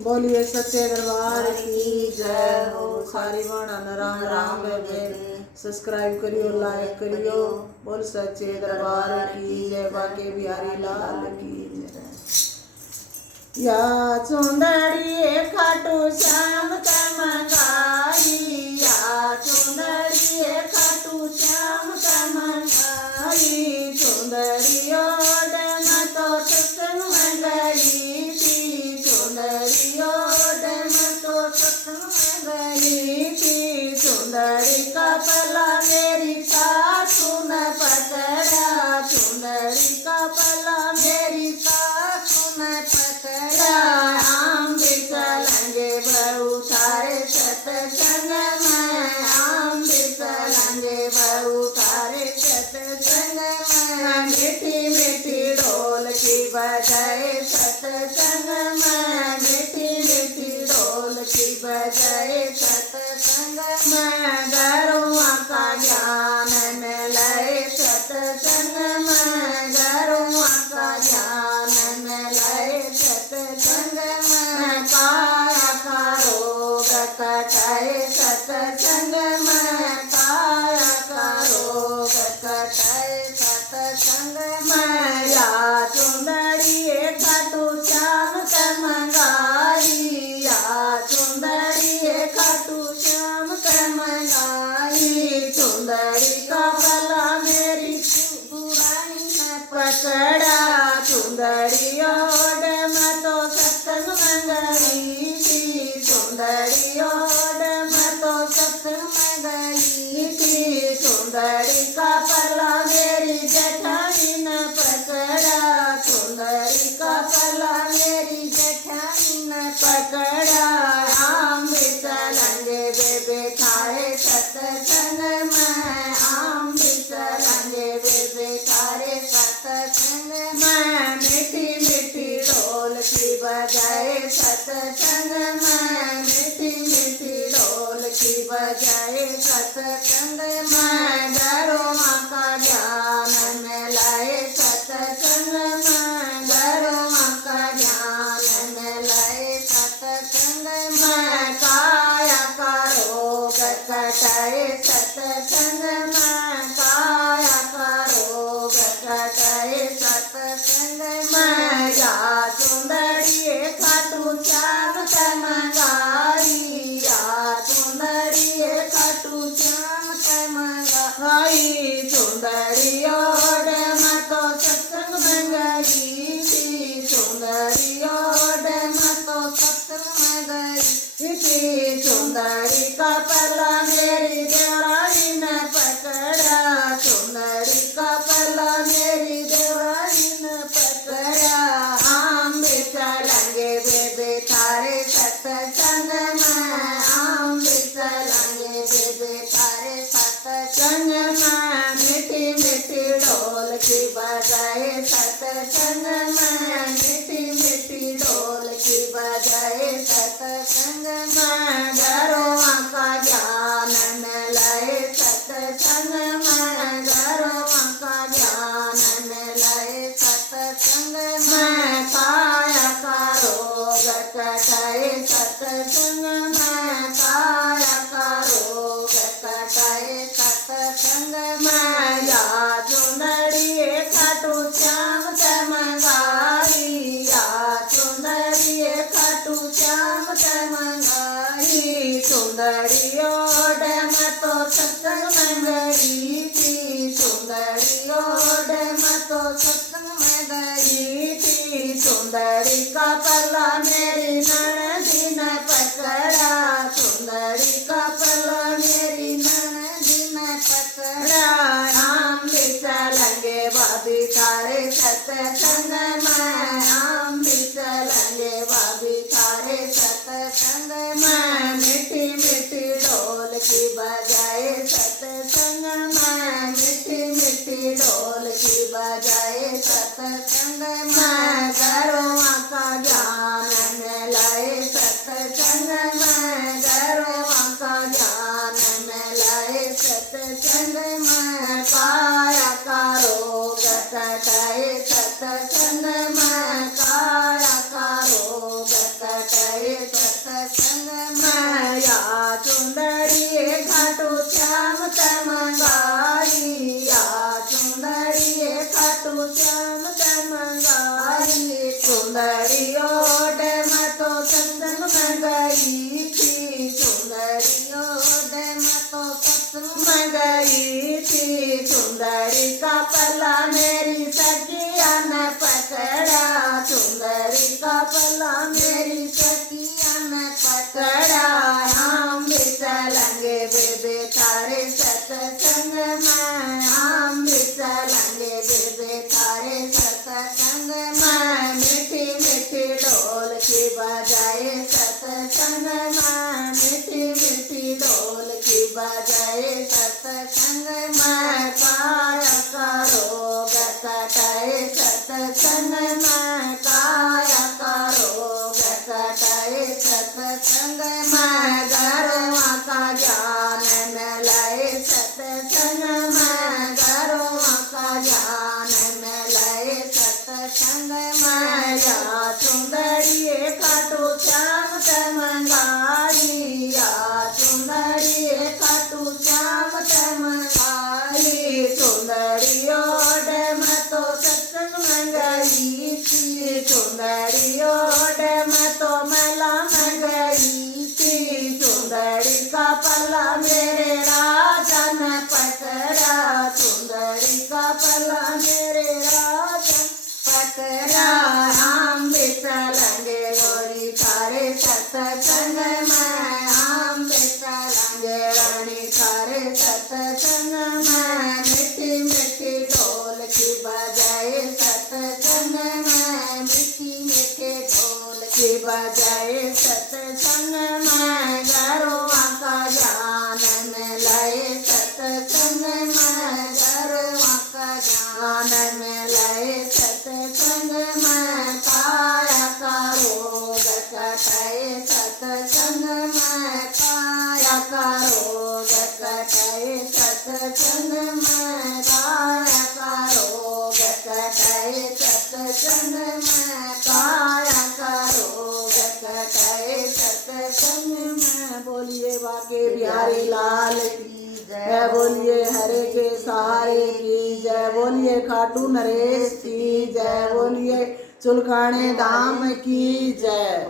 बोलिए सच्चे दरबार की जय हो। सारी बाणा राम राम सब्सक्राइब करियो, लाइक करियो। बोल सच्चे दरबार की जय। बाके बिहारी लाल की जय। या चुंदड़ी खाटू श्याम कमंगाई, या चुंदड़ी खाटू श्याम कमंगाई। चुंदड़ी ओड में तो सत्संग में गई थी, चुंदड़ी ओड में तो सत्संग में गई थी। चुंदड़ी का पला मेरी सासू ने पकड़ा, चुंदड़ी का पला मेरी सासू ने पकड़ा। आम भी चलेंगे बहू तारे सत्संग में, आम भी चलेंगे बहू तारे सत्संग में। मीठी मीठी ढोल की बजाए सत्संग में, मीठी मीठी ढोल की बजाए सत्संग में। गरुआ का ज्ञान मिले सत्संग में, गरुआ का ज्ञान मिले सत्संग में। काया का रोग कटाए सत्संग में, काया का रोग कटाए सत्संग में। या चुंदड़ी खाटू श्याम कमंगाई, या चुंदड़ी खाटू श्याम कमंगाई। चुंदड़ी का भला मेरी पुरानी ने पकड़ा, चुंदड़ी ओड में तो सत्संग में गई थी, चुंदड़ी ओड में तो सत्संग में गई थी। चुंदड़ी का पला मेरी जेठानी ने पकड़ा, चुंदड़ी का पला मेरी जेठानी ने पकड़ा। आम भी चलेंगे बेबे थारे सत्संग में, आम भी चलेंगे बेबे थारे सत्संग में। मीठी मीठी ढोल की बजाए सत्संग में, मीठी मीठी ढोल की बजाए सत्संग में। गरुआ का ज्ञान मिलाए सत्संग में, गरुआ का ज्ञान मिलाए सत्संग में। काया का रोग कटाए सत्संग में, काया का रोग कटाए सत्संग में। या चुंदड़ी खाटू श्याम कमंगाई, या चुंदड़ी खाटू श्याम कमंगाई। चुंदड़ी ओड में तो सत्संग में गई थी, चुंदड़ी ओड में तो सत्संग में गई थी। चुंदड़ी का पला मेरी देवरानी ने पकड़ा, चुंदड़ी का पला मेरी देवरानी ने पकड़ा। आम भी चलेंगे बेबे थारे सत्संग में, आम भी चलेंगे बेबे थारे सत्संग में। मीठी मीठी ढोल की बजाए सत्संग में, मीठी मीठी ढोल की बजाए सत्संग में। गरुआ का ज्ञान मिलाए सत्संग में, गरुआ का ज्ञान मिलाए सत्संग में। काया का रोग कटाए सत्संग में, काया का रोग कटाए सत्संग में। या चुंदड़ी खाटू श्याम कमंगाई, या चुंदड़ी खाटू श्याम कमंगाई। चुंदड़ी ओड में तो सत्संग में गई थी, चुंदड़ी ओड में तो सत्संग में गई थी। चुंदड़ी का पला मेरी ननदी ने पकड़ा, चुंदड़ी का पला मेरी ननदी ने पकड़ा। आम भी चलेंगे भाभी थारे सत्संग में, आम भी चलेंगे भाभी थारे सत्संग में। मीठी मीठी ढोल की ते मंगाई, या चुंदड़िए खाटू श्याम ते मंगाई। चुंदड़ी ओढ़ मैं तो सत्संग में गई थी, चुंदड़ी ओढ़ मैं तो सत्संग में गई थी। चुंदड़ी का पल्ला मेरी सखिया ने पकड़ा, चुंदड़ी का पल्ला मेरी सखिया ने पकड़ा। हम भी चलेंगे बेबे तारे सत्संग में, हम भी चलेंगे बेबे तारे सत्संग में। मीठी मीठी ढोल की बजाए सत्संग में, मीठी मीठी ढोल की बजाए सत्संग में। काया करोग कटाए सत्संग में, काया करोग कटाए सत्संग में। घरवा का ज्ञान मिलाए सत्संग में, घरवा का ज्ञान मिलाए सत्संग में। या चुंदड़िए खाटू श्याम ते मंगाई, या चुंदड़िए खाटू श्याम ते मंगाई। चुंदड़ी ओढ़ मैं तो सत्संग में गई थी, चुंदड़ी ओढ़ मैं तो मेला में गई थी। चुंदड़ी का पल्ला मेरे राजा ने पकड़ा, चुंदड़ी का पल्ला मेरे राजा पकड़ा। हम भी चलेंगे गोरी थारे सत्संग में, हम भी चलेंगे रानी थारे सत्संग में। मीठी मीठी ढोल की बजाए सत्संग में, मीठी मीठी ढोल की बजाए सत्संग में। घरवा का ज्ञान मिलाए सत्संग में, घरवा का ज्ञान मिलाए सत्संग में। काया का रोग कटाए सत्संग में, काया का रोग कटाए सत्संग में। काया का रोग कटाए सत्संग में, काया का रोग कटाए सत्संग में। बोलिए बाके बिहारी लाल की जय, बोलिए हरे के सहारे की जय, बोलिए खाटू नरेश की जय, बोलिए चुलकाने धाम की जय।